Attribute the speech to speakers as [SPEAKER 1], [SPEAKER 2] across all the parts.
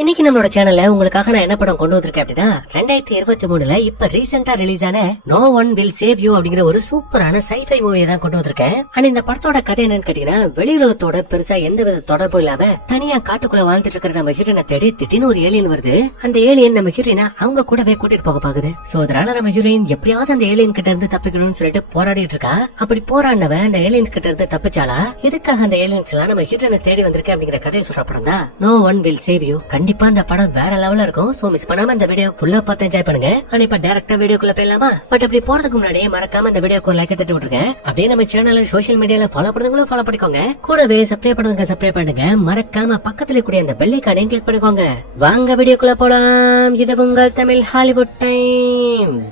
[SPEAKER 1] இன்னைக்கு நம்மளோட சேனல்ல உங்களுக்காக நான் என்ன படம் கொண்டு வந்திருக்கேன் அப்படின்னா ரெண்டாயிரத்தி இருபத்தி மூணுல இப்ப ரீசெண்டா ரிலீஸ் ஆன no one will save you அப்படிங்கிற ஒரு சூப்பரான சைஃபை மூவியை தான் கொண்டு வந்திருக்கேன். ஆனா இந்த படத்தோட கதை என்னன்னு கேட்டீங்கன்னா வெளியுலகத்தோட பெருசா எந்த வித தொடர்பும் இல்லாம தனியா காட்டுக்குள்ள வாழ்ந்துட்டு இருக்கிற நம்ம ஹீரோனை தேடி திடீர்னு ஒரு ஏலியன் வருது. அந்த ஏலியன் நம்ம ஹீரோயினா அவங்க கூடவே கூட்டிட்டு போக பாக்குது. சோ அதனால நம்ம ஹீரோயின் எப்படியாவது அந்த ஏலியன் கிட்ட இருந்து தப்பிக்கணும்னு சொல்லிட்டு போராடிட்டு இருக்கா. அப்படி போராடினவ அந்த ஏலியன்ஸ் கிட்ட இருந்து தப்பிச்சாலா எதுக்காக அந்த ஏலியன்ஸ் எல்லாம் நம்ம ஹீரோனை தேடி வந்திருக்கேன் அப்படிங்கிற கதையை சொல்ற படம் தான் no one will save you கண்டிப்பா இந்த படம் வேற லெவல்ல இருக்கும். சோ மிஸ் பண்ணாம இந்த வீடியோ ஃபுல்லா பார்த்து என்ஜாய் பண்ணுங்க. ஆனா இப்ப டேரக்டா வீடியோக்குள்ள போயிடலாமா? பட் அப்படி போறதுக்கு முன்னாடியே மறக்காம இந்த வீடியோக்கு லைக் தட்டி விட்டுருங்க. அப்படியே நம்ம சேனலை சோஷியல் மீடியால ஃபாலோ பண்ணுங்களும் ஃபாலோ பண்ணிக்கோங்க. கூடவே சப்ஸ்கிரைப் பண்ணுங்க சப்ஸ்கிரைப் பண்ணுங்க. மறக்காம பக்கத்துல கூடிய அந்த பெல் ஐக்கானையும் கிளிக் பண்ணிக்கோங்க. வாங்க வீடியோக்குள்ள போலாம். இது உங்கள் தமிழ் ஹாலிவுட் டைம்ஸ்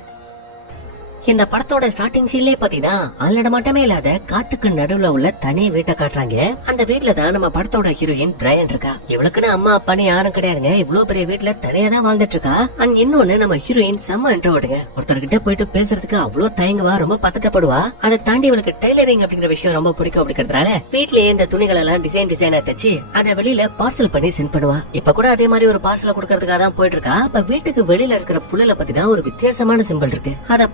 [SPEAKER 1] இந்த படத்தோட ஸ்டார்டிங் சீன்லயே பாத்தீங்கன்னா ஆளட மட்டுமே இல்லாத காட்டுக்கு நடுவுல உள்ள தனி வீட்டை காட்டுறாங்க. அந்த வீட்டுல தான் நம்ம படத்தோட ஹீரோயின் பிரையன் இருக்கா. இவளுக்குன்னு அம்மா அப்பான்னு யாரும் கிடையாதுங்க. இவ்வளவு பெரிய வீட்டுல தனியா தான் வாழ்ந்துட்டு இருக்கா. அண்ட் இன்னொன்னு நம்ம ஹீரோயின் செம்ம இன்ட்ரோடுங்க ஒருத்தர்கிட்ட போயிட்டு பேசுறதுக்கு அவ்வளவு தயங்குவா ரொம்ப பதட்டப்படுவா. அதை தாண்டி இவளுக்கு டெய்லரிங் அப்படிங்கிற விஷயம் ரொம்ப பிடிக்கும் அப்படிங்கறதுனால வீட்லயே இந்த துணிகள் எல்லாம் டிசைன் டிசைனா தச்சு அதை வெளியில பார்சல் பண்ணி சென்ட் பண்ணுவா. இப்ப கூட அதே மாதிரி ஒரு பார்சல் கொடுக்கறதுக்காக தான் போயிட்டு இருக்கா. அப்ப வீட்டுக்கு வெளியில இருக்கிற புல்லுல பாத்தீங்கன்னா ஒரு வித்தியாசமான சிம்பிள் இருக்கு. அதை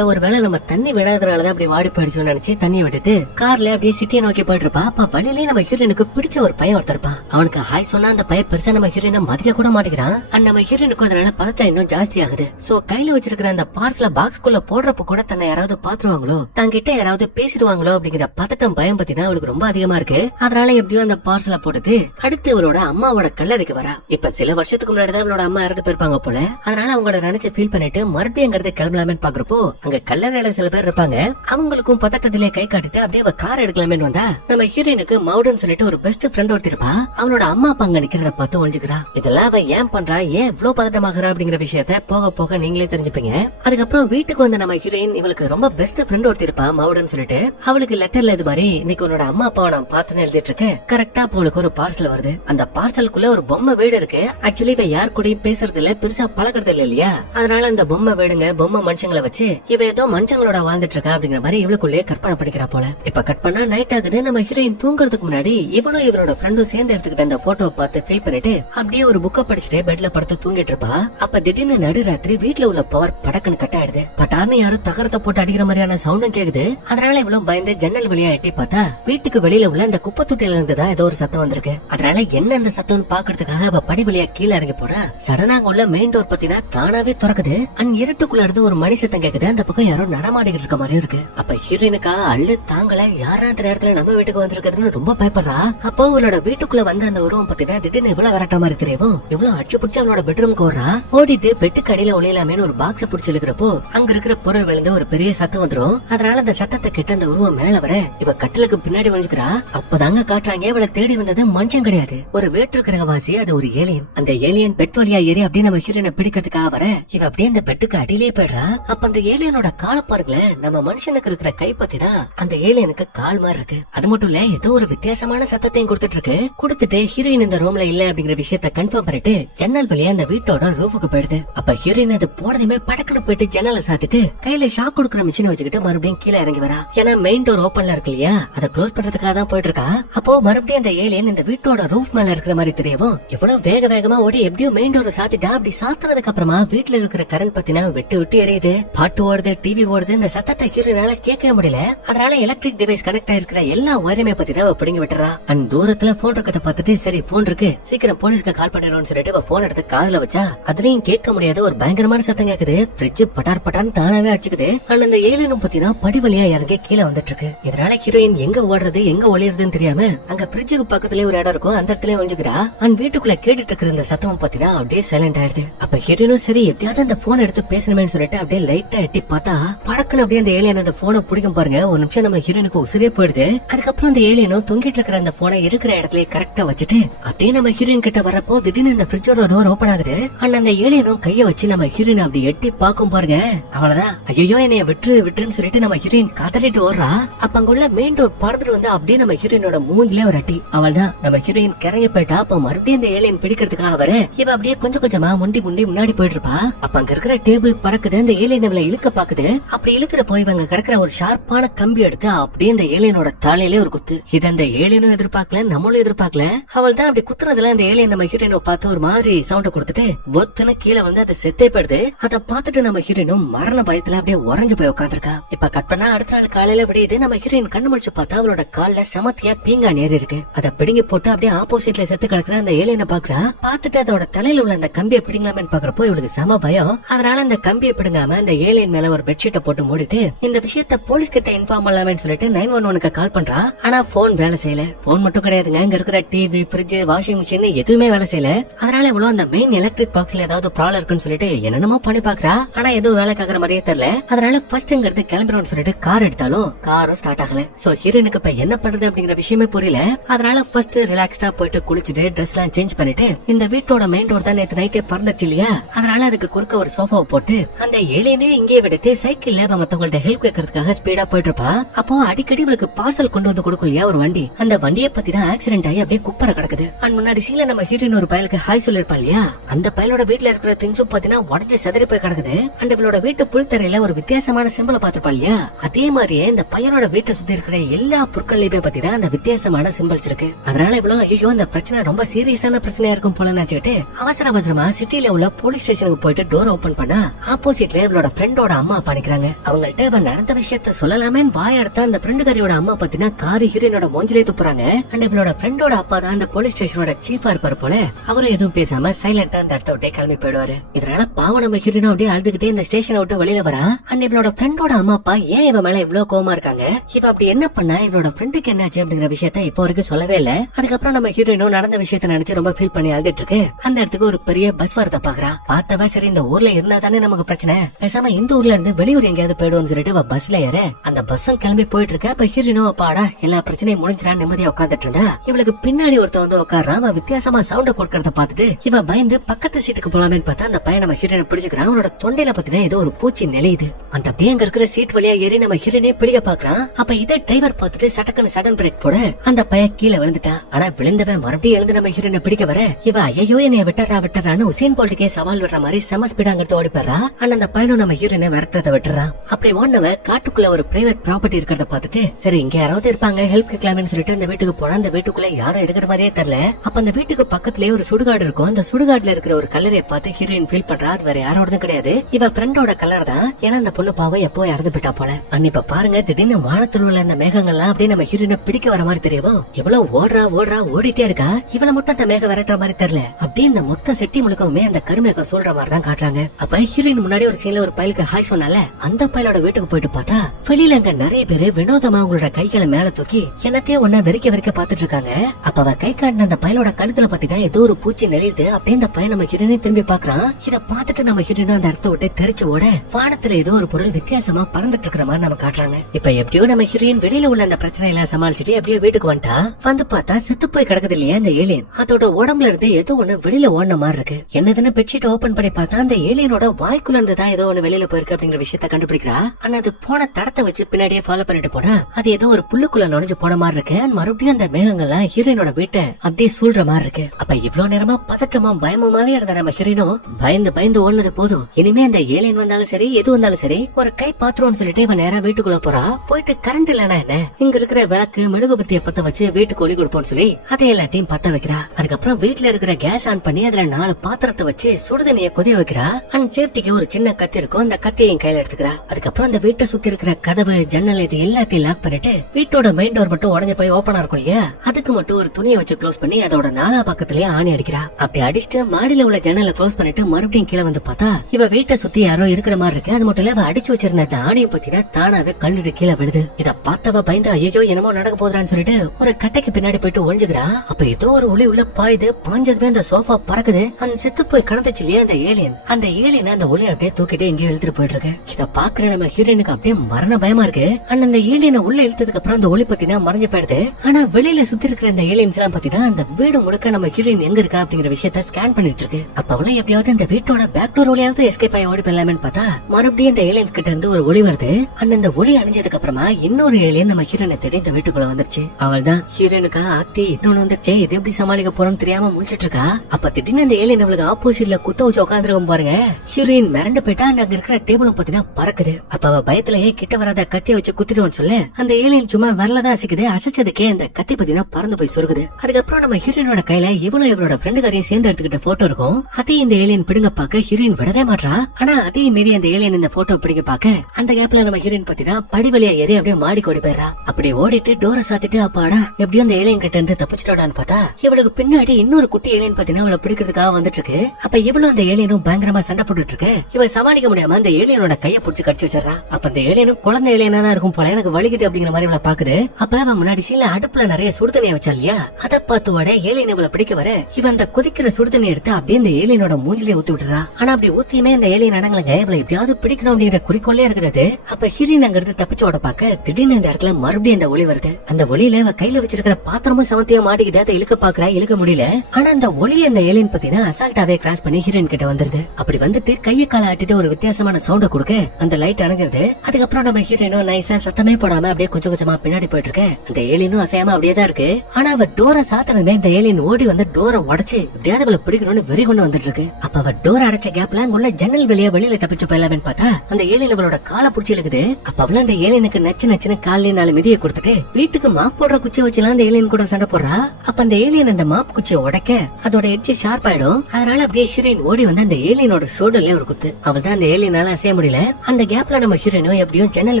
[SPEAKER 1] ஒருவேளை நம்ம தண்ணி விடாதனாலதான் அப்படி வாடி போயிடுச்சுன்னு நினைச்சு தண்ணியை விட்டுட்டு கார்ல அப்படியே சிட்டியை நோக்கி போயிட்டு இருப்பா அப்ப வழியிலேயே நம்ம ஹீரோனுக்கு பிடிச்ச ஒரு பையன் ஒருத்தருப்பான் அவனுக்கு ஹாய் சொன்னா அந்த பையன் பெருசா நம்ம ஹீரோயினை மதிக்க கூட மாட்டேங்கிறான். அண்ட் நம்ம ஹீரோனுக்கு அதனால பதட்டம் இன்னும் ஜாஸ்தி ஆகுது. சோ கையில வச்சிருக்கிற அந்த பார்சல பாக்ஸ்குள்ள போடுறப்ப கூட தன்னை யாராவது பாத்துருவாங்களோ தங்கிட்ட யாராவது பேசிடுவாங்களோ அப்படிங்கிற பதட்டம் பயம் பத்தினா அவளுக்கு ரொம்ப அதிகமா இருக்கு. அதனால எப்படியோ அந்த பார்சல போட்டுட்டு அடுத்து இவளோட அம்மாவோட கல்லறைக்கு வரா. இப்ப சில வருஷத்துக்கு முன்னாடி தான் அவளோட அம்மா இறந்து போயிருப்பாங்க போல. அதனால அவங்கள நினைச்சு ஃபீல் பண்ணிட்டு மறுபடியும் கிளம்பலாமே பாக்குறப்போ அங்க கல்லறையில சில பேர் இருப்பாங்க. அவங்களுக்கும் பதட்டத்திலே கை காட்டிட்டு அப்படியே அவ கார் எடுக்கலாமே வந்தா நம்ம ஹீரோயினுக்கு மவுடன் சொல்லிட்டு ஒரு பெஸ்ட் ஃப்ரெண்ட் ஒருத்திருப்பா அவனோட அம்மா அப்பா அங்க நிக்கிறத பார்த்து ஒழிஞ்சுக்கிறா. இதெல்லாம் அவ ஏன் பண்றா? ஏன் இவ்வளவு பதட்டமாகறா அப்படிங்கிற விஷயத்த போக போக நீங்களே தெரிஞ்சுப்பீங்க. அதுக்கப்புறம் வீட்டுக்கு வந்த நம்ம ஹீரோயின் இவளுக்கு ரொம்ப பெஸ்ட் ஃப்ரெண்ட் ஒருத்திருப்பா மவுடன் சொல்லிட்டு. அவளுக்கு லெட்டர்ல இது மாதிரி இன்னைக்கு உன்னோட அம்மா அப்பாவை நான் பார்த்தேன்னு எழுதிட்டு இருக்கேன். கரெக்டா அவளுக்கு ஒரு பார்சல் வருது. அந்த பார்சலுக்குள்ள ஒரு பொம்மை வீடு இருக்கு. ஆக்சுவலி இவ யார் கூடயும் பேசுறது இல்ல பெருசா பழகிறது இல்ல இல்லையா? அதனால இந்த பொம்மை வீடுங்க பொம்மை மனுஷங்களை வச்சு இவ ஏதோ மனுஷங்களோட வாழ்ந்துட்டு இருக்கா அப்படிங்கிற மாதிரி இவளுக்குள்ளே கற்பனை படிக்கிறா போல. இப்ப கட் பண்ணா நைட் ஆகுது நம்ம ஹீரோயின் தூங்குறதுக்கு முன்னாடி இவனும் இவரோட ஃப்ரெண்டும் சேர்ந்து எடுத்துக்கிட்ட அந்த போட்டோவை பார்த்து ஃபீல் பண்ணிட்டு அப்படியே ஒரு புக்கை படிச்சுட்டு பெட்ல படுத்து தூங்கிட்டு இருப்பா. அப்ப திடீர்னு நடுராத்திரி வீட்டுல உள்ள பவர் படக்குன்னு கட் ஆயிடுது. பட்டார்னு யாரும் தகரத்தை போட்டு அடிக்கிற மாதிரியான சவுண்டும் கேக்குது. அதனால இவ்வளவு பயந்து ஜன்னல் வழியா எட்டி பார்த்தா வீட்டுக்கு வெளியில உள்ள அந்த குப்பை தொட்டில இருந்து தான் ஏதோ ஒரு சத்தம் வந்திருக்கு. அதனால என்ன அந்த சத்தம்னு பாக்குறதுக்காக அவ படி வழியா கீழே இறங்கி போனா சடனாக உள்ள மெயின் டோர் பத்தினா தானாவே திறக்குது. அண்ட் இருட்டுக்குள்ள இருந்து ஒரு மணி சத்தம் கேக்குது. அந்த பக்கம் யாரோ நடமாடிக்கிட்டு இருக்க மாதிரியும் இருக்கு. அப்ப ஹீரோயினுக்கா அள்ளு தாங்கல? யாரா அந்த நேரத்துல நம்ம வீட்டுக்கு வந்திருக்கிறதுன்னு ரொம்ப பயப்படுறா? அப்போ அவளோட வீட்டுக்குள்ள வந்த அந்த உருவம் பத்தினா திடீர்னு இவ்வளவு விரட்ட மாதிரி தெரியவும் இவ்வளவு அடிச்சு பிடிச்சு அவளோட பெட்ரூம்க்கு ஓடுறா? ஓடிட்டு பெட்டுக்கு அடியில ஒளியலாமேன்னு ஒரு பாக்ஸ் பிடிச்சி இழுக்கிறப்போ அங்க இருக்கிற பொருள் விழுந்து ஒரு பெரிய சத்தம் வந்துரும். அதனால அந்த சத்தத்தை கிட்ட அந்த உருவம் மேல வர இவ கட்டிலுக்கு பின்னாடி ஒழிஞ்சுக்கிறா அப்பதாங்க காட்டுறாங்க இவளை தேடி வந்தது மனுஷன் கிடையாது. ஒரு வேற்று கிரகவாசி அது ஒரு ஏலியன் அந்த ஏலியன் பெட் வழியா ஏறி அப்படியே நம்ம ஹீரோயினை பிடிக்கிறதுக்காக வர இவ அப்படியே அந்த பெட்டுக்கு அடியிலே போயிடுறா. அப்ப அந்த ஏலியனோட கால பாருங்களேன். நம்ம மனுஷனுக்கு இருக்கிற கை பத்தினா அந்த ஏலியனுக்கு கால் மாதிரி இருக்கு. அது மட்டும் இல்ல ஏதோ ஒரு வித்தியாசமான சத்தத்தையும் கொடுத்துட்டு இருக்கு கொடுத்துட்டு ஹீரோயின் இந்த ரூம்ல இல்ல அப்படிங்கிற விஷயத்த கன்ஃபார்ம் பண்ணிட்டு ஜன்னல் வழியா அந்த வீட்டோட ரூஃபுக்கு போயிடுது. அப்ப ஹீரோயின் அது போனதுமே படக்குன்னு போயிட்டு ஜன்னலை சாத்திட்டு கையில ஷாக் கொடுக்குற மிஷினை வச்சுக்கிட்டு மறுபடியும் கீழே இறங்கி வரா. ஏன்னா மெயின் டோர் ஓப்பன்ல இருக்கு இல்லையா? அதை க்ளோஸ் பண்றதுக்காக தான் போயிட்டு இருக்கா அப்போ மறுபடியும் அந்த ஏலியன் இந்த வீட்டோட ரூஃப் மேல இருக்கிற மாதிரி தெரியவும் இவ்வளவு வேக வேகமா ஓடி எப்படியோ மெயின் டோர் சாத்திட்டா அப்படி சாத்துனதுக்கு அப்புறமா வீட்டுல இருக்கிற கரண்ட் பத்தினா விட்டு விட்டு எரியுது. பாட்டு ஓடுது. டிவி ஓடுது இந்த சத்தத்தை ஹீரோனால கேட்கவே முடியல. அதனால எலக்ட்ரிக் டிவைஸ் கனெக்ட் ஆயிருக்கிற எல்லா ஒயருமே பத்தினா அவ பிடிங்கி விட்டுறா. அண்ட் தூரத்துல போன் இருக்கத பார்த்துட்டு சரி போன் இருக்கு. சீக்கிரம் போலீஸ்க்கு கால் பண்ணிடணும்னு சொல்லிட்டு அவ போன் எடுத்து காதுல வச்சா அதுலயும் கேட்க முடியாத ஒரு பயங்கரமான சத்தம் கேக்குது. பிரிட்ஜ் பட்டார் பட்டான் தானாவே அடிச்சுக்குது. அண்ட் அந்த ஏலியனும் பத்தினா படி வழியா இறங்கி கீழே வந்துட்டு இருக்கு இதனால ஹீரோயின் எங்க ஓடுறது எங்க ஒளியறதுன்னு தெரியாம அங்க பிரிட்ஜுக்கு பக்கத்துலயே ஒரு இடம் இருக்கும் அந்த இடத்துல ஒழிஞ்சுக்கிறா அண்ட் வீட்டுக்குள்ள கேட்டுட்டு இருக்கிற இந்த சத்தம் பாத்தீங்கன்னா அப்படியே சைலண்ட் ஆயிடுது. அப்ப ஹீரோயினும் சரி எப்படியாவது அந்த போன் எடுத்து பேசணுமே சொல்லிட்டு அப்படியே லைட்டா எட்டி பார்த்தா படக்குன்னு அப்படியே அந்த ஏலியன் அந்த போனை பிடிக்கும் பாருங்க. ஒரு நிமிஷம் நம்ம ஹீரோனுக்கு உசிரே போயிடுது. அதுக்கப்புறம் அந்த ஏலியனும் தொங்கிட்டு இருக்கிற அந்த போனை இருக்கிற இடத்துல கரெக்டா வச்சுட்டு அப்படியே நம்ம ஹீரோயின் கிட்ட வரப்போ திடீர்னு அந்த ஃப்ரிட்ஜோட டோர் ஓபன் ஆகுது. அண்ட் அந்த ஏலியனும் கைய வச்சு நம்ம ஹீரோயின் அப்படி எட்டி பாக்கும் பாருங்க. அவ்வளவுதான். ஐயோ என்னைய விட்டு விட்டுருன்னு சொல்லிட்டு நம்ம ஹீரோயின் காத்தடிட்டு ஓடுறா. அப்ப அங்குள்ள மெயின் டோர் படத்துல வந்து அப்படியே நம்ம ஹீரோயினோட மூஞ்சிலே ஒரு அட்டி. அவள்தான் நம்ம ஹீரோயின் கிறங்கி போயிட்டா அப்ப மறுபடியும் அந்த ஏலியன் பிடிக்கிறதுக்காக வர இவ அப்படியே கொஞ்சம் கொஞ்சமா முண்டி முண்டி முன்னாடி போயிட்டு இருப்பா. அப்ப அங்க இருக்கிற டேபிள் பறக்குது. அந்த ஏலியன் அவளை இழுக்க பாக்குது அப்படி இழுக்கிற போய் இவங்க கிடக்குற ஒரு ஷார்ப்பான கம்பி எடுத்து அப்படியே இந்த ஏலியனோட தலையிலே ஒரு குத்து. இது அந்த ஏலியனும் எதிர்பார்க்கல நம்மளும் எதிர்பார்க்கல. அவள் தான் அப்படி குத்துறதுல அந்த ஏலியன் நம்ம ஹீரோயினை பார்த்து ஒரு மாதிரி சவுண்ட் கொடுத்துட்டு பொத்துன்னு கீழே வந்து அது செத்தே போயிடுது. அதை பார்த்துட்டு நம்ம ஹீரோயினும் மரண பயத்துல அப்படியே உறைஞ்சு போய் உட்காந்துருக்கா இப்ப கட் பண்ணா அடுத்த நாள் காலையில விடியுது நம்ம ஹீரோயின் கண்ணு முடிச்சு பார்த்தா அவளோட கால்ல சமத்தியா பீங்கா நேரி இருக்கு. அதை பிடுங்கி போட்டு அப்படியே ஆப்போசிட்ல செத்து கிடக்குற அந்த ஏலியனை பாக்குறா பார்த்துட்டு அதோட தலையில உள்ள அந்த கம்பியை பிடிங்கலாமேன்னு பாக்குறப்போ இவளுக்கு சம பயம். அதனால அந்த கம்பியை பிடுங்காம அந்த ஏலியன் மேல ஒரு பெட்ஷீட்டை போட்டு மூடிட்டு இந்த விஷயத்த போலீஸ் கிட்ட இன்ஃபார்ம் பண்ணலாமே சொல்லிட்டு நைன் ஒன் ஒனுக்கு கால் பண்றா. ஆனா போன் வேலை செய்யல. போன் மட்டும் கிடையாதுங்க. இங்க இருக்கிற டிவி ஃப்ரிட்ஜ் வாஷிங் மிஷின் எதுவுமே வேலை செய்யல. அதனால இவ்வளவு அந்த மெயின் எலக்ட்ரிக் பாக்ஸ்ல ஏதாவது ப்ராப்ளம் இருக்குன்னு சொல்லிட்டு என்னென்னமோ பண்ணி பாக்குறா. ஆனா எதுவும் வேலை காக்குற மாதிரியே தெரியல. அதனால ஃபர்ஸ்ட் இங்க இருந்து கிளம்புறோம்னு சொல்லிட்டு கார் எடுத்தாலும் காரும் ஸ்டார்ட் ஆகல. சோ ஹீரோனுக்கு இப்ப என்ன பண்றது அப்படிங்கிற விஷயமே புரியல. அதனால ஃபர்ஸ்ட் ரிலாக்ஸ்டா போயிட்டு குளிச்சுட்டு ட்ரெஸ் எல்லாம் சேஞ்ச் பண்ணிட்டு இந்த வீட்டோட மெயின் டோர் தான் நேற்று நைட்டே பறந்துச்சு இல்லையா? அதனால அதுக்கு குறுக்க ஒரு சோஃபாவை போட்டு அந்த ஏலியனையும் இங்கேயே வந்துட்டு சைக்கிள்ல அவன் மத்தவங்கள்ட்ட ஹெல்ப் கேட்கறதுக்காக ஸ்பீடா போயிட்டு இருப்பா அப்போ அடிக்கடி இவளுக்கு பார்சல் கொண்டு வந்து கொடுக்கும் இல்லையா ஒரு வண்டி? அந்த வண்டியை பத்தி தான் ஆக்சிடென்ட் ஆகி அப்படியே குப்பர கிடக்குது. அண்ட் முன்னாடி சீல நம்ம ஹீரோயின் ஒரு பயலுக்கு ஹாய் சொல்லிருப்பா இல்லையா? அந்த பயலோட வீட்ல இருக்கிற திங்ஸும் பாத்தீங்கன்னா உடஞ்சு செதறி போய் கிடக்குது. அண்ட் இவளோட வீட்டு புல்தரையில ஒரு வித்தியாசமான சிம்பிளை பாத்திருப்பா இல்லையா? அதே மாதிரியே இந்த பையனோட வீட்டை சுத்தி இருக்கிற எல்லா பொருட்கள்லயுமே பாத்தீங்கன்னா அந்த வித்தியாசமான சிம்பிள்ஸ் இருக்கு. அதனால இவ்வளவு ஐயோ இந்த பிரச்சனை ரொம்ப சீரியஸான பிரச்சனையா இருக்கும் போல நினைச்சுக்கிட்டு அவசர அவசரமா சிட்டில உள்ள போலீஸ் ஸ்டேஷனுக்கு போயிட்டு டோர் ஓபன் பண்ணா ஆப்போசிட்ல இவளோட ஃப்ரெண்டோட அம்மா அப்பா நிக்கிறாங்க. அவங்கள்ட்ட இவன் நடந்த விஷயத்த சொல்லலாமேன்னு வாய் அடுத்த அந்த ஃப்ரெண்டுக்காரியோட அம்மா பாத்தீங்கன்னா காரி ஹீரோனோட மூஞ்சிலே துப்புறாங்க. அண்ட் இவளோட ஃப்ரெண்டோட அப்பா தான் அந்த போலீஸ் ஸ்டேஷனோட சீஃபா இருப்பார் போல. அவரும் எதுவும் பேசாம சைலண்டா அந்த இடத்த விட்டே கிளம்பி போயிடுவாரு. இதனால பாவம் நம்ம ஹீரோனா அப்படியே அழுதுகிட்டே இந்த ஸ்டேஷனை விட்டு வெளியில வரா. அண்ட் இவளோட ஃப்ரெண்டோட அம்மா அப்பா ஏன் இவ மேல இவ்வளவு கோவமா இருக்காங்க? இவ அப்படி என்ன பண்ணா? இவளோட ஃப்ரெண்டுக்கு என்னாச்சு அப்படிங்கிற விஷயத்த இப்போ வரைக்கும் சொல்லவே இல்ல. அதுக்கப்புறம் நம்ம ஹீரோயினும் நடந்த விஷயத்த நினைச்சு ரொம்ப ஃபீல் பண்ணி அழுதுட்டு இருக்கு. அந்த இடத்துக்கு ஒரு பெரிய பஸ் வரத பாக்குறா. பார்த்தவ சரி இந்த ஊர்ல இருந்தா தானே நமக்கு பிரச்சனை. பேசாம இந்த ஊர்ல இருந்து வெளியூர் எங்கேயாவது போயிடுவோம்னு சொல்லிட்டு அவ பஸ்ல ஏற அந்த பஸ்ஸும் கிளம்பி போயிட்டு இருக்க அப்ப ஹீரோயினும் பாடா எல்லா பிரச்சனையும் முடிஞ்சிடா நிம்மதியா உட்காந்துட்டு இருந்தா. இவளுக்கு பின்னாடி ஒருத்த வந்து உட்கார்றான் அவன் வித்தியாசமா சவுண்ட கொடுக்கறத பாத்துட்டு இவ பயந்து பக்கத்து சீட்டுக்கு போலாமேன்னு பார்த்தா அந்த பையன் நம்ம ஹீரோயினை பிடிச்சுக்கிறான் அவனோட தொண்டையில பாத்தீங்கன்னா ஏதோ ஒரு பூச்சி நிலையுது அந்த அப்படியே இருக்கிற சீட் வழியா ஏறி நம்ம ஹீரோயினே பிடிக்க பாக்குறான் அப்ப இதை டிரைவர் பார்த்துட்டு சட்டக்கன்னு சடன் பிரேக் போட அந்த பையன் கீழே விழுந்துட்டான் ஆனா விழுந்தவன் மறுபடியும் எழுந்து நம்ம ஹீரோயினை பிடிக்க வர. இவ ஐயோ என்னைய விட்டரா விட்டுறான்னு உசேன் போல்ட்டுக்கே சவால் விடுற மாதிரி செம ஸ்பீடாங்கிறது ஓடி போறா ஆனா அந்த பையனும் நம்ம ஹீரோயினை விரட்டுறத விட்டுறான் அப்படி ஓடினவ காட்டுக்குள்ள ஒரு பிரைவேட் ப்ராப்பர்ட்டி இருக்கிறத பார்த்துட்டு சரி இங்க யாராவது இருப்பாங்க ஹெல்ப் கேட்கலாம்னு சொல்லிட்டு அந்த வீட்டுக்கு போனா அந்த வீட்டுக்குள்ள யாரும் இருக்கிற மாதிரியே தெரியல. அப்ப அந்த வீட்டுக்கு பக்கத்துலயே ஒரு சுடுகாடு இருக்கும். அந்த சுடுகாடுல இருக்கிற ஒரு கல்லறையை பார்த்து ஹீரோயின் ஃபீல் பண்றா. அது வேற யாரோடதும் கிடையாது. இவ ஃப்ரெண்டோட கலர் தான். ஏன்னா அந்த பொண்ணு பாவம் எப்போ இறந்து போயிட்டா போல. அண்ட் இப்ப பாருங்க திடீர்னு வானத்தில் உள்ள அந்த மேகங்கள்லாம் அப்படியே நம்ம ஹீரோயினை பிடிக்க வர மாதிரி தெரியவோ இவ்வளவு ஓடுறா ஓடுறா ஓடிட்டே இருக்கா? இவள மட்டும் அந்த மேகம் விரட்டுற மாதிரி தெரியல. அப்படியே இந்த மொத்த செட்டி முழுக்கவுமே அந்த கருமேகம் சொல்ற மாதிரி தான் காட்டுறாங்க. அப்ப ஹீரோயின் முன்னாடி ஒரு சீன்ல ஒரு பயலுக்கு ஹாய் சொன்னால அந்த பையலோட வீட்டுக்கு போயிட்டு பார்த்தா வெளியில அங்க நிறைய பேரு வினோதமா அவங்களோட கைகளை மேல தூக்கி என்னத்தையே ஒன்னா வெறிக்க வெறிக்க பாத்துட்டு இருக்காங்க. அப்ப அவ கை காட்டின அந்த பையலோட கழுத்துல பாத்தீங்கன்னா ஏதோ ஒரு பூச்சி நெளியுது அப்படியே அந்த பையன் நம்ம ஹிரனே திரும்பி பாக்குறான் இத பாத்துட்டு நம்ம ஹிரனும் அந்த இடத்த விட்டு தெரிச்சு ஓட வானத்துல ஏதோ ஒரு பொருள் வித்தியாசமா பறந்துட்டு இருக்கிற மாதிரி நம்ம காட்டுறாங்க. இப்ப எப்படியோ நம்ம ஹீரோயின் வெளியில உள்ள அந்த பிரச்சனை எல்லாம் சமாளிச்சுட்டு எப்படியோ வீட்டுக்கு வந்துட்டா. வந்து பார்த்தா செத்து போய் கிடக்குது இல்லையா அந்த ஏலியன் அதோட உடம்புல இருந்து ஏதோ ஒண்ணு வெளியில ஓடின மாதிரி இருக்கு. என்னதுன்னு பெட்ஷீட் ஓபன் பண்ணி பார்த்தா அந்த ஏலியனோட வாய்க்குள்ள இருந்து தான் ஏதோ ஒண்ணு வெளியில போயிருக்கு அப்படிங்கிற விஷயத்த கண்டுபிடிக்கிறா? ஆனா அது போன தடத்தை வச்சு பின்னாடியே ஃபாலோ பண்ணிட்டு போனா அது ஏதோ ஒரு புல்லுக்குள்ள நுழைஞ்சு போன மாதிரி இருக்கு. மறுபடியும் அந்த மேகங்கள்லாம் ஹீரோயினோட வீட்டை அப்படியே சூழ்ற மாதிரி இருக்கு. அப்ப இவ்வளவு நேரமா பதட்டமா பயமுமாவே இருந்த நம்ம ஹீரோயினும் பயந்து பயந்து ஓடுனது போதும். இனிமே அந்த ஏலியன் வந்தாலும் சரி எது வந்தாலும் சரி ஒரு கை பாத்துருவோம்னு சொல்லிட்டு இவன் நேரா வீட்டுக்குள்ள போறா. போயிட்டு கரண்ட் இல்லனா என்ன? இங்க இருக்கிற விளக்கு மெழுகுபத்திய பத்த வச்சு வீட்டுக்கு ஒளி கொடுப்போம்னு சொல்லி அதை எல்லாத்தையும் பத்த வைக்கிறா. அதுக்கப்புறம் வீட்டுல இருக்கிற கேஸ் ஆன் பண்ணி அதுல நாலு பாத்திரத்தை வச்சு சுடுதண்ணிய கொதிய வைக்கிறா. அண்ட் சேஃப்டிக்கு ஒரு சின்ன கத்தி இருக்கும். அந்த கத்தியையும் கையில எடுத்துக்கிறா. அதுக்கப்புறம் அந்த வீட்டை சுத்தி இருக்கிற கதவு ஜன்னல் இது எல்லாத்தையும் லாக் பண்ணிட்டு வீட்டோட மெயின் டோர் மட்டும் உடஞ்சு போய் ஓபனா இருக்கும் இல்லையா? அதுக்கு மட்டும் ஒரு துணியை வச்சு க்ளோஸ் பண்ணி அதோட நாலா பக்கத்துலயே ஆணி அடிக்கிறா. அப்படி அடிச்சுட்டு மாடியில உள்ள ஜன்னலை க்ளோஸ் பண்ணிட்டு மறுபடியும் கீழே வந்து பார்த்தா இவ வீட்டை சுத்தி யாரோ இருக்கிற மாதிரி இருக்கு. அது மட்டும் இல்ல அவ அடிச்சு வச்சிருந்த அந்த ஆணியை பத்தினா தானாவே கல்லுட்டு கீழே விழுது. இத பார்த்தவ பயந்து ஐயோ என்னமோ நடக்க போதுறான்னு சொல்லிட்டு ஒரு கட்டைக்கு பின்னாடி போயிட்டு ஒழிஞ்சுக்கிறா அப்ப ஏதோ ஒரு ஒளி உள்ள பாயுது பாஞ்சதுமே அந்த சோஃபா பறக்குது. அந்த செத்து போய் கடந்துச்சு இல்லையா அந்த ஏலியன் அந்த ஏலியன் அந்த ஒளி அப்படியே தூக்கிட்டு எங்கேயோ எழுத்துட்டு போயிட்டு இருக்கு? இத பாக்குற நம்ம ஹீரோயினுக்கு அப்படியே மரண பயமா இருக்கு. அண்ட் அந்த ஏலியனை உள்ள இழுத்ததுக்கு அப்புறம் அந்த ஒளி பத்தினா மறைஞ்சு போயிடுது. ஆனா வெளியில சுத்தி இருக்கிற இந்த ஏலியன்ஸ் எல்லாம் பாத்தீங்கன்னா அந்த வீடு முழுக்க நம்ம ஹீரோயின் எங்க இருக்கா அப்படிங்கிற விஷயத்த ஸ்கேன் பண்ணிட்டு இருக்கு. அப்ப அவள எப்படியாவது இந்த வீட்டோட பேக் டோர் வழியாவது எஸ்கேப் ஆகி ஓடி போயிடலாமேன்னு பார்த்தா மறுபடியும் இந்த ஏலியன்ஸ் கிட்ட இருந்து ஒரு ஒளி வருது. அண்ட் இந்த ஒளி அணிஞ்சதுக்கு அப்புறமா இன்னொரு ஏலியன் நம்ம ஹீரோயினை தேடி இந்த வீட்டுக்குள்ள வந்துருச்சு. அவள் தான் ஹீரோயினுக்கா ஆத்தி இன்னொன்னு வந்துருச்சு. இது எப்படி சமாளிக்க போறோம்னு தெரியாம முடிச்சிட்டு இருக்கா? அப்ப திடீர்னு அந்த ஏலியன் அவளுக்கு ஆப்போசிட்ல குத்த வச்சு உட்காந்துருக்கும் பாருங்க. ஹீரோயின் மிரண்டு போயிட்டா அங்க இருக்கிற டேபிள் இவளும் பாத்தீங்கன்னா பறக்குது. அப்ப அவ பயத்திலேயே கிட்ட வராத கத்திய வச்சு குத்திடுவோம்னு சொல்ல. அந்த ஏலியன் சும்மா வரலதான் அசைக்குது. அசைச்சதுக்கே அந்த கத்தி பாத்தீங்கன்னா பறந்து போய் சொருகுது. அதுக்கப்புறம் நம்ம ஹீரோயினோட கையில இவளும் இவளோட ஃப்ரெண்டுகாரையும் சேர்ந்து எடுத்துக்கிட்ட போட்டோ இருக்கும். அதையும் இந்த ஏலியன் பிடுங்க பாக்க ஹீரோயின் விடவே மாட்டா ஆனா அதையும் மீறி அந்த ஏலியன் இந்த போட்டோ பிடிக்க பாக்க அந்த கேப்ல நம்ம ஹீரோயின் பாத்தீங்கன்னா படி வழியா ஏறி அப்படியே மாடி கோடி போயிடுறா. அப்படி ஓடிட்டு டோரை சாத்திட்டு அப்பாடா எப்படியும் அந்த ஏலியன் கிட்ட இருந்து தப்பிச்சிட்டோடான்னு பார்த்தா இவளுக்கு பின்னாடி இன்னொரு குட்டி ஏலியன் பாத்தீங்கன்னா அவளை பிடிக்கிறதுக்காக வந்துட்டு இருக்கு. அப்ப இவளும் அந்த ஏலியனும் பயங்கரமா சண்டை போட்டுட்டு இருக்கு. இவ சமாளிக்க முடியாம அந்த ஏலியனோட கைய புடிச்சு கடிச்சு வச்சிடறா. அப்ப அந்த ஏலியனும் குழந்தை ஏலியனா தான் இருக்கும் போல எனக்கு வலிக்குது அப்படிங்கிற மாதிரி இவளை பாக்குது அப்ப அவன் முன்னாடி சீல அடுப்புல நிறைய சுடுதண்ணிய வச்சா இல்லையா? அதை பார்த்து உட ஏலியன் இவளை பிடிக்க வர இவன் அந்த கொதிக்கிற சுடுதண்ணி எடுத்து அப்படியே இந்த ஏலியனோட மூஞ்சிலே ஊத்தி விட்டுறா. ஆனா அப்படி ஊத்தியுமே இந்த ஏலியன் அடங்கலங்க. இவளை எப்படியாவது பிடிக்கணும் அப்படிங்கிற குறிக்கோளே இருக்குது அப்ப ஹீரோயின் அங்க இருந்து தப்பிச்சு ஓட பாக்க திடீர்னு இந்த இடத்துல மறுபடியும் அந்த ஒளி வருது. அந்த ஒளியில அவ கையில வச்சிருக்கிற பாத்திரமும் சமத்தியா மாட்டிக்கிது. அதை இழுக்க பாக்குறா இழுக்க முடியல. ஆனா அந்த ஒளி அந்த ஏலியன் பாத்தீங்கன்னா அசால்ட்டாவே கிராஸ் பண்ணி ஹீரோயின் கிட்ட வந்துருது. அப்படி வந்துட்டு கையை காலை ஆட்டிட்டு ஒரு வித்தியாசமான சவுண்ட் கொடுக்க அந்த லைட் அணைஞ்சிருது. அதுக்கப்புறம் நம்ம ஹீரோயினும் நைஸா சத்தமே போடாம அப்படியே கொஞ்சம் கொஞ்சமா பின்னாடி போயிட்டு இருக்க. அந்த ஏலியனும் அசையாம அப்படியே தான் இருக்கு. ஆனா அவ டோரை சாத்தனமே இந்த ஏலியன் ஓடி வந்து டோரை உடைச்சு எப்படியாவது அவளை பிடிக்கணும்னு வெறி கொண்டு வந்துட்டு இருக்கு. அப்ப அவ டோர் அடைச்ச கேப்ல அங்க உள்ள ஜன்னல் வெளியே வெளியில தப்பிச்சு போயிடலாமே பார்த்தா அந்த ஏலியன் அவளோட காலை பிடிச்சி இருக்குது அப்ப அவள அந்த ஏலியனுக்கு நச்சு நச்சுன்னு காலையே நாலு மிதியை கொடுத்துட்டு வீட்டுக்கு மாப் போடுற குச்சியை வச்சுலாம் அந்த ஏலியன் கூட சண்டை போடுறா. அப்ப அந்த ஏலியன் அந்த மாப் குச்சியை உடைக்க அதோட எட்ஜி ஷார்ப் ஆயிடும். அதனால அப்படியே ஹீரோயின் ஓடி வந்து அந்த ஏலியனோட ஷோல்டர்லயே ஒரு குத்து. அவள் தான் அந்த ஏலியனால அசைய முடியல. அந்த கேப்ல நம்ம ஹீரோயினும் எப்படியும் ஜன்னல்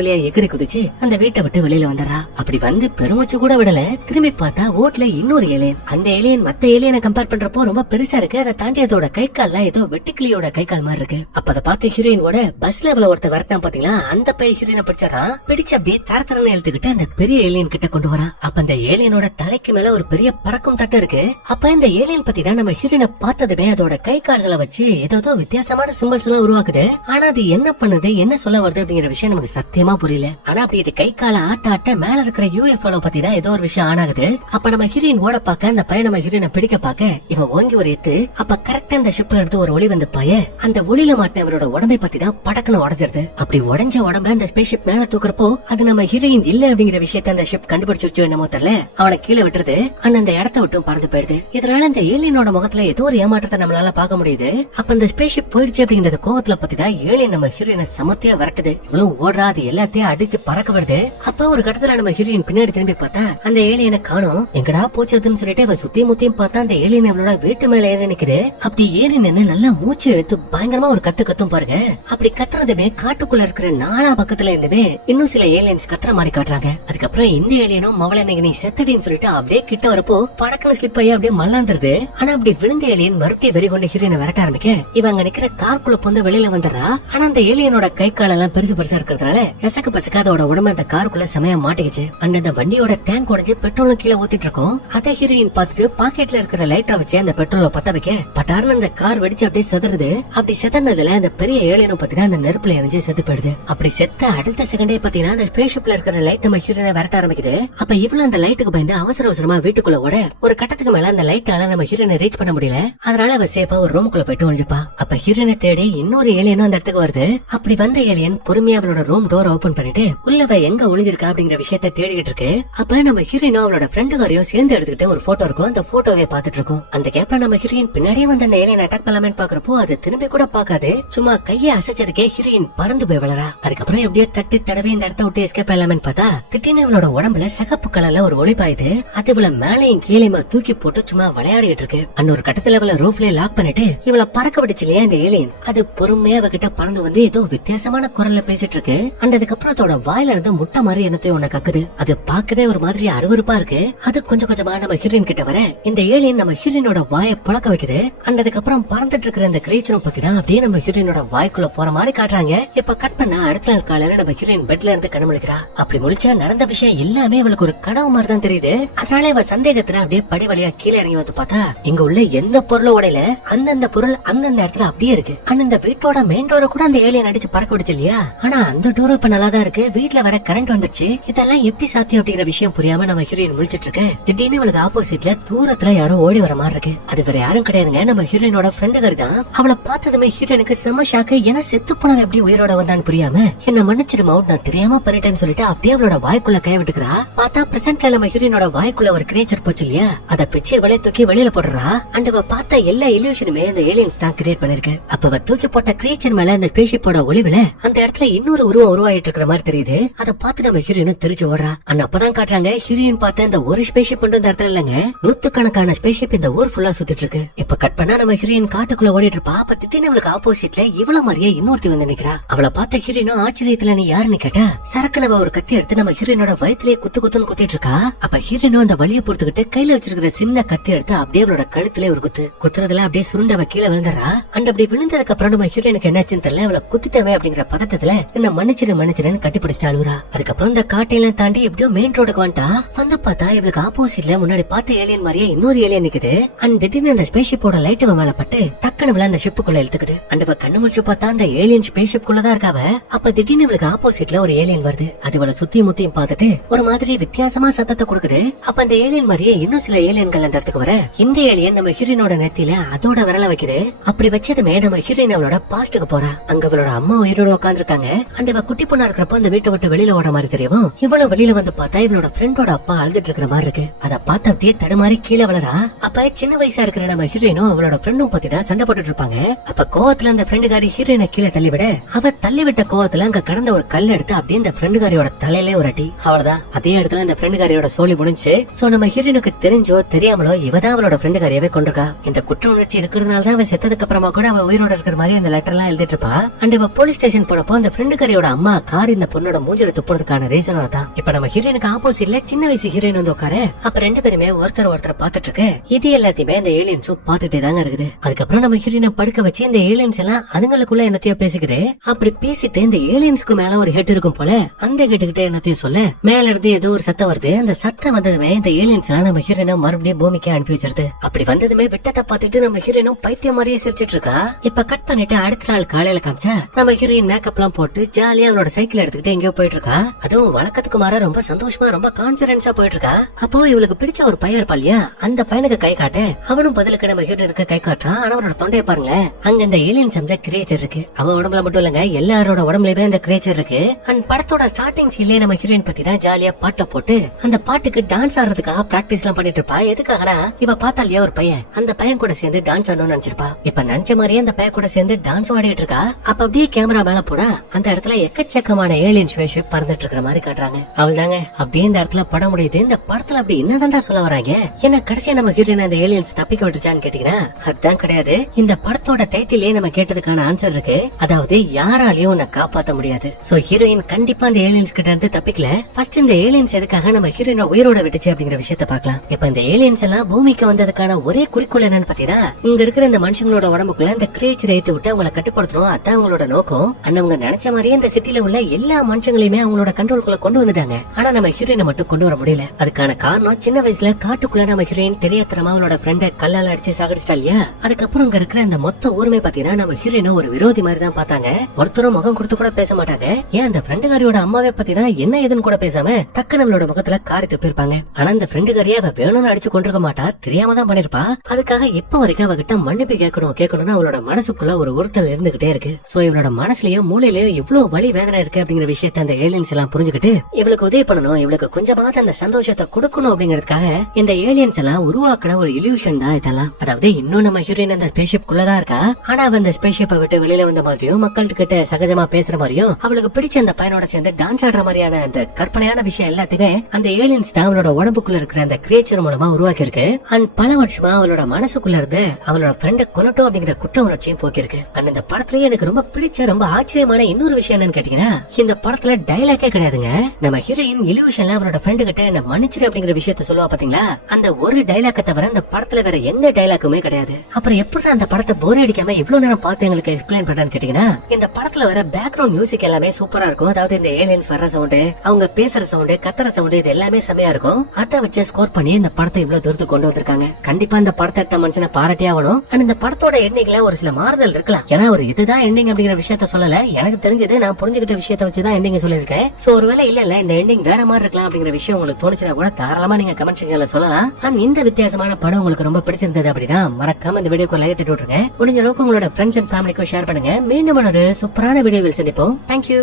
[SPEAKER 1] வழியா எகிரி குதிச்சு அந்த வீட்டை விட்டு வெளியில வந்துடுறா. அப்படி வந்து பெருமூச்சு கூட விடல. திரும்பி பார்த்தா ஓட்ல இன்னொரு ஏலியன் அந்த ஏலியன் மத்த ஏலியனை கம்பேர் பண்றப்போ ரொம்ப பெருசா இருக்கு. அதை தாண்டி அதோட கை கால்லாம் ஏதோ வெட்டுக்கிளியோட கை கால் மாதிரி இருக்கு. அப்ப அதை பார்த்து ஹீரோயினோட பஸ்ல அவள ஒருத்தர் வரட்டா பாத்தீங்களா? அந்த பை ஹீரோயினை பிடிச்சாரான் பிடிச்சு அப்படியே தரத்தரன்னு எழுத்துக்கிட்டு அந்த பெரிய ஏலியன் கிட்ட கொண்டு வரான். அப்ப அந்த ஏலியனோட தலைக்கு மேல ஒரு பெரிய பறக்கும் தட்டு இருக்கு. அப்ப இந்த ஏலியன் பத்தினா நம்ம ஹீரோயினை பார்த்ததுமே அதோட கை கால்களை வச்சு ஏதோ வித்தியாசமான சிம்பிள்ஸ் எல்லாம் உருவாக்குது. ஆனா அது என்ன என்ன பண்ணுது என்ன சொல்ல வருது அப்படிங்கிற விஷயம் நமக்கு சத்தியமா புரியல. ஆனா அப்படி இது கை கால ஆட்ட ஆட்ட மேல இருக்கிற யூஎஃப்ஓ பத்தினா ஏதோ ஒரு விஷயம் ஆனாகுது. அப்ப நம்ம ஹீரோயின் ஓட பார்க்க அந்த பையன் நம்ம ஹீரோயினை பிடிக்க பார்க்க இவன் ஓங்கி ஒரு எத்து அப்ப கரெக்டா அந்த ஷிப்ல இருந்து ஒரு ஒளி வந்து பய அந்த ஒளியில மாட்ட இவரோட உடம்பை பத்தினா படக்குன்னு உடஞ்சிருது. அப்படி உடஞ்ச உடம்ப அந்த ஸ்பேஸ் ஷிப் மேல தூக்குறப்போ அது நம்ம ஹீரோயின் இல்ல அப்படிங்கிற விஷயத்த அந்த ஷிப் கண்டுபிடிச்சிருச்சோ என்னமோ தெரியல. அவனை கீழே விட்டுறது ஆனா அந்த இடத்த விட்டும் பறந்து போயிடுது. இதனால அந்த ஏலியனோட முகத்துல ஏதோ ஒரு ஏமாற்றத்தை நம்மளால பார்க்க முடியுது. அப்ப அந்த ஸ்பேஸ் ஷிப் போயிடுச்சு அப்படிங்கறது கோவத்துல பாத்தீங்கன்னா ஏலியன் நம்ம ஹீரோயினை சமத்தியா விரட்டுது. இவ்வளவு ஓடுறாது எல்லாத்தையும் அடிச்சு பறக்க வருது. அப்ப ஒரு கட்டத்துல நம்ம ஹீரோயின் பின்னாடி திரும்பி பார்த்தா அந்த ஏலியனை காணும். எங்கடா போச்சதுன்னு சொல்லிட்டு அவ சுத்தி முத்தியும் பார்த்தா அந்த ஏலியன் அவளோட வீட்டு மேல ஏறி நிக்குது. அப்படி ஏறி நின்னு நல்லா மூச்சு எடுத்து பயங்கரமா ஒரு கத்து கத்தும் பாருங்க. அப்படி கத்துறதுமே காட்டுக்குள்ள இருக்கிற நாலா பக்கத்துல இருந்துமே இன்னும் சில ஏலியன்ஸ் கத்துற மாதிரி காட்டுறாங்க. அதுக்கப்புறம் இந்த ஏலியனும் மவளை நீ செத்தடின்னு சொல்லிட்டு அப்படியே கிட்ட வரப்போ படக்குன்னு ஸ்லிப் ஆகி அப்படியே மல்லாந்துருது. ஆனா அப்படி விழுந்த ஏலியன் மறுபடியும் வெறி கொண்டு ஹீரோயினை விரட்ட ஆரம்பிக்க இவங்க நிக்கிற கார்க்குள்ள பொந்து வெளியில வந்துடுறா. ஆனா அந்த ஏலியனோட கை காலெல்லாம் பெருசு பெருசா இருக்கிறதுனால எசக்கு பசக்கு அதோட உடம்பு அந்த காருக்குள்ள செமையா மாட்டிக்கிச்சு. அண்ட் அந்த வண்டியோட டேங்க் உடைஞ்சு பெட்ரோலும் கீழே ஊத்திட்டு இருக்கோம் அதை ஹீரோயின் பார்த்துட்டு பாக்கெட்ல இருக்கிற லைட்டா வச்சு அந்த பெட்ரோலை பத்த வைக்க பட்டார்னு அந்த கார் வெடிச்சு அப்படியே செதறது. அப்படி செதறதுல அந்த பெரிய ஏலியனை பாத்தீங்கன்னா அந்த நெருப்புல எரிஞ்சு செத்து போயிடுது அப்படி செத்த அடுத்த செகண்டே பாத்தீங்கன்னா அந்த ஸ்பேஷிப்ல இருக்கிற லைட் நம்ம ஹீரோனை விரட்ட ஆரம்பிக்குது. அப்ப இவ்வளவு அந்த லைட்டுக்கு பயந்து அவசர அவசரமா வீட்டுக்குள்ள ஓட ஒரு கட்டத்துக்கு மேல அந்த லைட்டால நம்ம ஹீரோனை ரீச் பண்ண முடியல. அதனால அவ சேஃபா ஒரு ரூமுக்குள்ள போயிட்டு ஒழிஞ்சுப்பா அப்ப ஹீரோனை தேடி இன்னொரு ஏலியனும் அந்த இடத்துக்கு வருது. அப்படி வந்த ஏலியன் பொறுமையா அவளோட ரூம் டோர் ஓபன் பண்ணிட்டு உள்ளவ எங்க ஒளிஞ்சிருக்கா அப்படிங்கிற விஷயத்த தேடிக்கிட்டு இருக்கு. அப்ப நம்ம ஹீரோயினோ அவளோட ஃப்ரெண்டுகாரையும் சேர்ந்து எடுத்துக்கிட்டு ஒரு போட்டோ இருக்கும். அந்த போட்டோவே பாத்துட்டு இருக்கும். அந்த கேப்ல நம்ம ஹீரோயின் பின்னாடியே வந்து அந்த ஏலியன் அட்டாக் பண்ணலாமே பாக்குறப்போ அது திரும்பி கூட பாக்காது சும்மா கையை அசைச்சதுக்கே ஹீரோயின் பறந்து போய் வளரா. அதுக்கப்புறம் எப்படியோ தட்டி தடவை இந்த இடத்த விட்டு எஸ்கேப் பண்ணலாமேன்னு பார்த்தா திடீர்னு இவளோட உடம்புல சிகப்பு கலர்ல ஒரு ஒளி பாயுது. அது இவள மேலையும் கீழேயுமா தூக்கி போட்டு சும்மா விளையாடிட்டு இருக்கு. அந்த ஒரு கட்டத்துல இவள ரூஃப்ல லாக் பண்ணிட்டு இவள பறக்க விடுச்சு இல்லையா இந்த ஏலியன் அது பொறுமையா அவகிட்ட பறந்து வந்து ஏதோ வித்தியாசமான குரல்ல பேசிட்டு இருக்கு அண்ட் அதுக்கப்புறம் அதோட வாயில இருந்து முட்டை மாதிரி என்னத்தையும் ஒண்ணு கக்குது. அது பாக்கவே ஒரு மாதிரி அருவருப்பா இருக்கு. அது கொஞ்சம் கொஞ்சமா நம்ம ஹீரோயின் கிட்ட வர இந்த ஏலியன் நம்ம ஹீரோயினோட வாயை புழக்க வைக்குது. அண்ட் அதுக்கப்புறம் பறந்துட்டு இருக்கிற இந்த கிரீச்சரும் பாத்தீங்கன்னா அப்படியே நம்ம ஹீரோயினோட வாய்க்குள்ள போற மாதிரி காட்டுறாங்க. இப்ப கட் பண்ண அடுத்த நாள் காலையில நம்ம ஹீரோயின் பெட்ல இருந்து கண்ணு அப்படி முழிச்சா நடந்த விஷயம் எல்லாமே அவளுக்கு ஒரு கனவு மாதிரி தான் தெரியுது. அதனால இவ சந்தேகத்துல அப்படியே படி வழியா கீழே இறங்கி வந்து பார்த்தா இங்க உள்ள எந்த பொருளும் உடையில அந்தந்த பொருள் அந்தந்த இடத்துல அப்படியே இருக்கு. அண்ட் இந்த வீட்டோட மெயின் டோரை கூட அந்த ஏலியன் அடிச்சு பறக்க விடுச்சு இல்லையா ஆனா அந்த டூர் இப்ப நல்லா தான் இருக்கு. வீட்ல வர கரண்ட் வந்துச்சு இதெல்லாம் எப்படி சாத்தியம் அப்படிங்கிற விஷயம் புரியாம நம்ம ஹீரோயின் முடிச்சிட்டு இருக்கு. திடீர்னு இவளுக்கு ஆப்போசிட்ல தூரத்துல யாரோ ஓடி வர மாதிரி இருக்கு. அது வேற யாரும் கிடையாதுங்க. நம்ம ஹீரோயினோட ஃப்ரெண்டு தான். அவளை பார்த்ததுமே ஹீரோயினுக்கு செம ஷாக்கு ஏன்னா செத்து போனவன் எப்படி உயிரோட வந்தான்னு புரியாம என்ன மன்னிச்சிருமா நான் தெரியாம பண்ணிட்டேன்னு சொல்லிட்டு அப்படியே அவளோட வாய்க்குள்ள கை விட்டுக்கிறா. பார்த்தா பிரசன்ட்ல நம்ம ஹீரோயினோட வாய்க்குள்ள ஒரு கிரேச்சர் போச்சு இல்லையா? அத பிச்சை வெளியே தூக்கி வெளியில போடுறா அண்ட் அவ பார்த்த எல்லா இல்யூஷனுமே அந்த ஏலியன்ஸ் தான் கிரியேட் பண்ணிருக்கு. அப்ப அவ தூக்கி போட்ட கிரேச்சர் மேல அந்த பேஷன் ஷிப்போட ஒளிவுல அந்த இடத்துல இன்னொரு உருவம் உருவாயிட்டு இருக்கிற மாதிரி தெரியுது. அதை பார்த்து நம்ம ஹீரோயினும் தெரிச்சு ஓடுறா. அண்ட் அப்பதான் காட்டுறாங்க ஹீரோயின் பார்த்த இந்த ஒரு ஸ்பேஸ்ஷிப் மட்டும் இந்த இடத்துல இல்லங்க. நூத்துக்கணக்கான ஸ்பேஸ்ஷிப் இந்த ஊர் ஃபுல்லா சுத்திட்டு இருக்கு இப்ப கட் பண்ணா நம்ம ஹீரோயின் காட்டுக்குள்ள ஓடிட்டு இருப்பா அப்ப நம்மளுக்கு அவளுக்கு ஆப்போசிட்ல இவ்வளவு மாதிரியே இன்னொருத்தி வந்து நிக்கிறா. அவளை பார்த்த ஹீரோயினும் ஆச்சரியத்துல நீ யாருன்னு கேட்டா சரக்குனவ ஒரு கத்தி எடுத்து நம்ம ஹீரோயினோட வயிற்றுலயே குத்து குத்துன்னு குத்திட்டு இருக்கா அப்ப ஹீரோயினும் அந்த வழியை பொறுத்துக்கிட்டு கையில வச்சிருக்கிற சின்ன கத்தி எடுத்து அப்படியே அவளோட கழுத்துல ஒரு குத்து. குத்துறதுல அப்படியே சுருண்டு அவ கீழே விழுந்துறா அண்ட் அப்படி விழுந்ததுக்கு அப்புறம் நம்ம ஹீரோயினுக்கு என்னாச்சுன்னு தெரியல அவளை குத்திட்டவே அப்படிங்கிற பதட்டத்துல என்ன மன்னிச்சிரு மன்னிச்சிருன்னு கட்டி அழுகுறா அதுக்கப்புறம் இந்த காட்டையெல்லாம் தாண்டி எப்படியோ மெயின் ரோடுக்கு வந்துட்டா. வந்து பார்த்தா இவளுக்கு ஆப்போசிட்ல முன்னாடி பார்த்த ஏலியன் மாதிரியே இன்னொரு ஏலியன் நிக்குது. அண்ட் திடீர்னு அந்த ஸ்பேஸ்ஷிப்போட லைட் மேல பட்டு டக்குனு விழா அந்த ஷிப்புக்குள்ள இழுத்துக்குது. அண்ட் இப்ப கண்ணு முடிச்சு பார்த்தா அந்த ஏலியன் ஸ்பேஸ்ஷிப் குள்ளதான் இருக்காவ. அப்ப திடீர்னு இவளுக்கு ஆப்போசிட்ல ஒரு ஏலியன் வருது. அது இவளை சுத்தி முத்தியும் பார்த்துட்டு ஒரு மாதிரி வித்தியாசமா சத்தத்தை கொடுக்குது. அப்ப அந்த ஏலியன் மாதிரியே இன்னும் சில ஏலியன்கள் அந்த இடத்துக்கு வர. இந்த ஏலியன் நம்ம ஹீரோயினோட நெத்தியில அதோட விரல வைக்குது. அப்படி வச்சதுமே நம்ம ஹீரோயின் அவளோட பாஸ்டுக்கு போறா. அங்க அவளோட அம்மா உயிரோட உட்காந்துருக்காங்க அண்ட் இவ குட்டி பொண்ணா இருக்கிறப்ப அந்த வீட்டை விட்டு வெளியில ஓட மாதிரி தெரியும். இவ்வளவு வெளியில வந்து பார்த்தா இவளோட ஃப்ரெண்டோட அப்பா அழுதுட்டு இருக்கிற மாதிரி இருக்கு. அத பார்த்து அப்படியே தடுமாறி கீழே வளரா. அப்ப சின்ன வயசா இருக்கிற நம்ம ஹீரோயினும் அவளோட ஃப்ரெண்டும் பாத்தீங்கன்னா சண்டை போட்டுட்டு இருப்பாங்க. அப்ப கோவத்துல அந்த ஃப்ரெண்டுகாரி ஹீரோயினை கீழே தள்ளிவிட அவ தள்ளி விட்ட கோவத்துல அங்க கடந்த ஒரு கல் எடுத்து அப்படியே இந்த ஃப்ரெண்டுகாரியோட தலையிலே ஒரு அடி அவ்வளவுதான். அதே இடத்துல இந்த ஃப்ரெண்டுகாரியோட சோழி முடிஞ்சு சோ நம்ம ஹீரோயினுக்கு தெரிஞ்சோ தெரியாமலோ இவதான் அவளோட ஃப்ரெண்டுகாரியவே கொண்டிருக்கா. இந்த குற்ற உணர்ச்சி இருக்கிறதுனால தான் அவ செத்ததுக்கு அப்புறமா கூட அவ உயிரோட இருக்கிற மாதிரி அந்த லெட்டர் எல்லாம் எழுதிட்டு இருப்பா. அண்ட் இவ போலீஸ் ஸ்டேஷன் போனப்போ அந்த ஃப்ரெண்டுகாரியோட அம்மா கார் இந்த பொண்ணோட மூஞ்சில துப்புறதுக்கான ரீசனும் அதான். இப்ப நம்ம ஹீரோயினுக்கு ஆப்போசிட்ல சின்ன வயசு ஹீரோயின் வந்து உட்கார. அப்ப ரெண்டு பேருமே ஒருத்தர் ஒருத்தர் பாத்துட்டு இருக்கு. இது எல்லாத்தையுமே இந்த ஏலியன்ஸும் பாத்துட்டே தாங்க இருக்குது. அதுக்கப்புறம் நம்ம ஹீரோயினை படுக்க வச்சு இந்த ஏலியன்ஸ் எல்லாம் அதுங்களுக்குள்ள என்னத்தையோ பேசிக்குது. அப்படி பேசிட்டு இந்த ஏலியன்ஸ்க்கு மேல ஒரு ஹெட் இருக்கும் போல அந்த ஹெட் கிட்ட என்னத்தையும் சொல்ல. மேல இருந்து ஏதோ ஒரு சத்தம் வருது. அந்த சத்தம் வந்ததுமே இந்த ஏலியன்ஸ் எல்லாம் நம்ம ஹீரோயினை மறுபடியும் பூமிக்கு அனுப்பி வச்சிருது. அப்படி வந்ததுமே விட்டத்தை பார்த்துட்டு நம்ம ஹீரோயினும் பைத்தியம் மாதிரியே சிரிச்சிட்டு இருக்கா. இப்ப கட் பண்ணிட்டு அடுத்த நாள் காலையில காமிச்சா நம்ம ஹீரோயின் மேக்கப் எல்லாம் போட்டு ஜாலியா அவளோட சைக்கிள் எடுத்துக்கிட்டு எங்கேயோ போயிட்டு இருக்கா அதுவும் வழக்கத்துக்கு மாற ரொம்ப சந்தோஷமா ரொம்ப கான்பிடன்ஸா போயிட்டு இருக்கா அப்போ இவளுக்கு பிடிச்ச ஒரு பையன் இருப்பா இல்லையா? அந்த பையனுக்கு கை காட்டு. அவனும் பதிலுக்கு நம்ம ஹீரோயினுக்கு கை காட்டுறான். ஆனா அவனோட தொண்டையை பாருங்களேன். அங்க இந்த ஏலியன் சம்ஜ கிரியேச்சர் இருக்கு. அவன் உடம்புல மட்டும் இல்லங்க எல்லாரோட உடம்புலயுமே இந்த கிரியேச்சர் இருக்கு. அண்ட் படத்தோட ஸ்டார்டிங் சீன்லயே நம்ம ஹீரோயின் பத்தினா ஜாலியா பாட்டை போட்டு அந்த பாட்டுக்கு டான்ஸ் ஆடுறதுக்காக பிராக்டிஸ் எல்லாம் பண்ணிட்டு இருப்பா. எதுக்காகனா இவ பார்த்தா இல்லையா ஒரு பையன்? அந்த பையன் கூட சேர்ந்து டான்ஸ் ஆடணும்னு நினைச்சிருப்பா. இப்ப நினைச்ச மாதிரியே அந்த பையன் கூட சேர்ந்து டான்ஸ் ஆடிட்டு இருக்கா. அப்ப அப்படியே கேமரா மேல போனா அந்த இடத்துல எக்கச்சக்கமான ஏலியன் ஸ்பேஸ்ஷிப் பறந்துட்டு இருக்கிற மாதிரி காட்டுறாங்க. அவள் தாங்க அப்படியே இந்த இடத்துல படம் முடியுது. இந்த படத்துல அப்படி என்னதான்டா சொல்ல வராங்க? என்ன கடைசியா நம்ம ஹீரோயின் அந்த ஏலியன்ஸ் தப்பிக்க விட்டுச்சான்னு கேட்டீங்கன்னா அதுதான் கிடையாது. இந்த படத்தோட டைட்டிலே நம்ம கேட்டதுக்கான ஆன்சர் இருக்கு. அதாவது யாராலையும் உன்னை காப்பாத்த முடியாது. சோ ஹீரோயின் கண்டிப்பா அந்த ஏலியன்ஸ் கிட்ட இருந்து தப்பிக்கல. ஃபர்ஸ்ட் இந்த ஏலியன்ஸ் எதுக்காக நம்ம ஹீரோயினை உயிரோட விட்டுச்சு அப்படிங்கிற விஷயத்த பாக்கலாம் இப்ப இந்த ஏலியன்ஸ் எல்லாம் பூமிக்கு வந்ததுக்கான ஒரே குறிக்கோள் என்னன்னு பாத்தீங்கன்னா இங்க இருக்கிற இந்த மனுஷங்களோட உடம்புக்குள்ள இந்த கிரேச்சர் ஏத்து விட்டு அவங்கள கட்டுப்படுத்தணும். அதான் அவங்களோட நோக்கம் அண்ணவங்க நினைச்ச மாதிரியே இந்த சிட்டில உள்ள எல்லா மனுஷங்களையுமே அவங்களோட கண்ட்ரோலுக்குள்ள கொண்டு வந்துட்டாங்க. ஆனா நம்ம ஹீரோயினை மட்டும் கொண்டு வர முடியல. அதுக்கான காரணம் சின்ன வயசுல காட்டுக்குள்ள நம்ம ஹீரோயின் தெரியாத்தனமா அவளோட ஃப்ரெண்ட கல்லால அடிச்சு சாகடிச்சிட்டா இல்லையா? அதுக்கப்புறம் இங்க இருக்கிற அந்த மொத்த ஊருமே பாத்தீங்கன்னா நம்ம ஹீரோயினை ஒரு விரோதி மாதிரி தான் பார்த்தாங்க. ஒருத்தரும் முகம் கொடுத்து கூட பேச மாட்டாங்க. ஏன் அந்த ஃப்ரெண்டுகாரியோட அம்மாவே பாத்தீங்கன்னா என்ன ஏதுன்னு கூட பேசாம டக்கு நம்மளோட முகத்துல காரி துப்பிருப்பாங்க ஆனா அந்த ஃப்ரெண்டுகாரியா அவ வேணும்னு அடிச்சு கொண்டிருக்க மாட்டா தெரியாம தான் பண்ணிருப்பா. அதுக்காக இப்ப வரைக்கும் அவகிட்ட மன்னிப்பு கேட்கணும் கேட்கணும்னு அவளோட மனசுக்குள்ள ஒரு உறுத்தல் இருந்துகிட்டே இருக்கு. சோ இவளோட மனசுலயோ மூளையிலயோ எவ்வளவு வலி வேதனை இருக்கு அப்படிங்கிற விஷயத்த அந்த ஏலியன்ஸ் எல்லாம் புரிஞ்சுக்கிட்டு இவளுக்கு உதவி பண்ணணும் இவளுக்கு கொஞ்சமாவது அந்த சந்தோஷத்தை கொடுக்கணும் அப்படிங்கறதுக்காக இந்த ஏலியன்ஸ் எல்லாம் உருவாக்குன ஒரு இல்யூஷன் தான் இதெல்லாம். அதாவது இன்னும் நம்ம ஹீரோயின் அந்த ஸ்பேஸ்ஷிப் குள்ளதான் இருக்கா? ஆனா அவ அந்த ஸ்பேஸ்ஷிப்பை விட்டு வெளியில வந்த மாதிரியும் மக்கள் கிட்ட சகஜமா பேசுற மாதிரியும் அவளுக்கு பிடிச்ச அந்த பையனோட சேர்ந்து டான்ஸ் ஆடுற மாதிரியான அந்த கற்பனையான விஷயம் எல்லாத்தையுமே அந்த ஏலியன்ஸ் தான் அவளோட உடம்புக்குள்ள இருக்கிற அந்த கிரியேச்சர் மூலமா உருவாக்கி இருக்கு அண்ட் பல வருஷமா அவளோட மனசுக்குள்ள இருந்து அவளோட ஃப்ரெண்ட கொல்லட்டும் அப்படிங்கிற குற்ற உணர்ச்சியும் போக்கிருக்கு அண்ட் இந்த படத்துலயே எனக்கு ரொம்ப பிடிச்ச ரொம்ப ஆச்சரியமான இன்னொரு விஷயம் என்னன்னு கேட்டீங்கன்னா இந்த படத்துல டைலாக்கே கிடையாதுங்க. நம்ம ஹீரோயின் இலியூஷன்ல அவரோட ஃப்ரெண்டு கிட்ட என்ன மன்னிச்சிரு அப்படிங்கிற விஷயத்த சொல்லுவா பாத்தீங்களா? அந்த ஒரு டைலாக்க தவிர அந்த படத்துல வேற எந்த டைலாக்குமே கிடையாது. அப்புறம் எப்படி அந்த படத்தை போர் அடிக்காம இவ்வளவு நேரம் பார்த்து எங்களுக்கு எக்ஸ்பிளைன் பண்றேன்னு கேட்டீங்கன்னா இந்த படத்துல வர பேக்ரவுண்ட் மியூசிக் எல்லாமே சூப்பரா இருக்கும். அதாவது இந்த ஏலியன்ஸ் வர்ற சவுண்டு அவங்க பேசுற சவுண்டு கத்துற சவுண்டு இது எல்லாமே செமையா இருக்கும். அதை வச்சு ஸ்கோர் பண்ணி இந்த படத்தை இவ்வளவு தூரத்துக்கு கொண்டு வந்திருக்காங்க. கண்டிப்பா இந்த படத்தை எடுத்த மனுஷனை பாராட்டி ஆகணும். அண்ட் இந்த படத்தோட எண்ணிக்கையில ஒரு சில மாறுதல் இருக்கலாம். ஏன்னா ஒரு இதுதான் எண்ணிங் அப்படிங்கிற விஷயத்த சொல்லல. எனக்கு தெரிஞ்சது நான் புரிஞ்சுக்கிட்ட விஷயத்த வச்சு தான் எண்டிங் சொல்லியிருக்கேன். சோ ஒருவேளை இல்ல இல்ல இந்த எண்டிங் வேற மாதிரி இருக்கலாம் அப்படிங்கிற விஷயம் உங்களுக்கு தோணுச்சுன்னா கூட தாராளமா நீங்க கமெண்ட் செக்ஷன்ல சொல்லலாம். அண்ட் இந்த வித்தியாசமான படம் உங்களுக்கு ரொம்ப பிடிச்சிருந்தது அப்படின்னா மறக்காம இந்த வீடியோக்கு லைக் தட்டி விட்டுருங்க. முடிஞ்ச அளவுக்கு உங்களோட ஃப்ரெண்ட்ஸ் அண்ட் ஃபேமிலிக்கும் ஷேர் பண்ணுங்க. மீண்டும் ஒரு சூப்பரான வீடியோவில் சந்திப்போம். தேங்க்யூ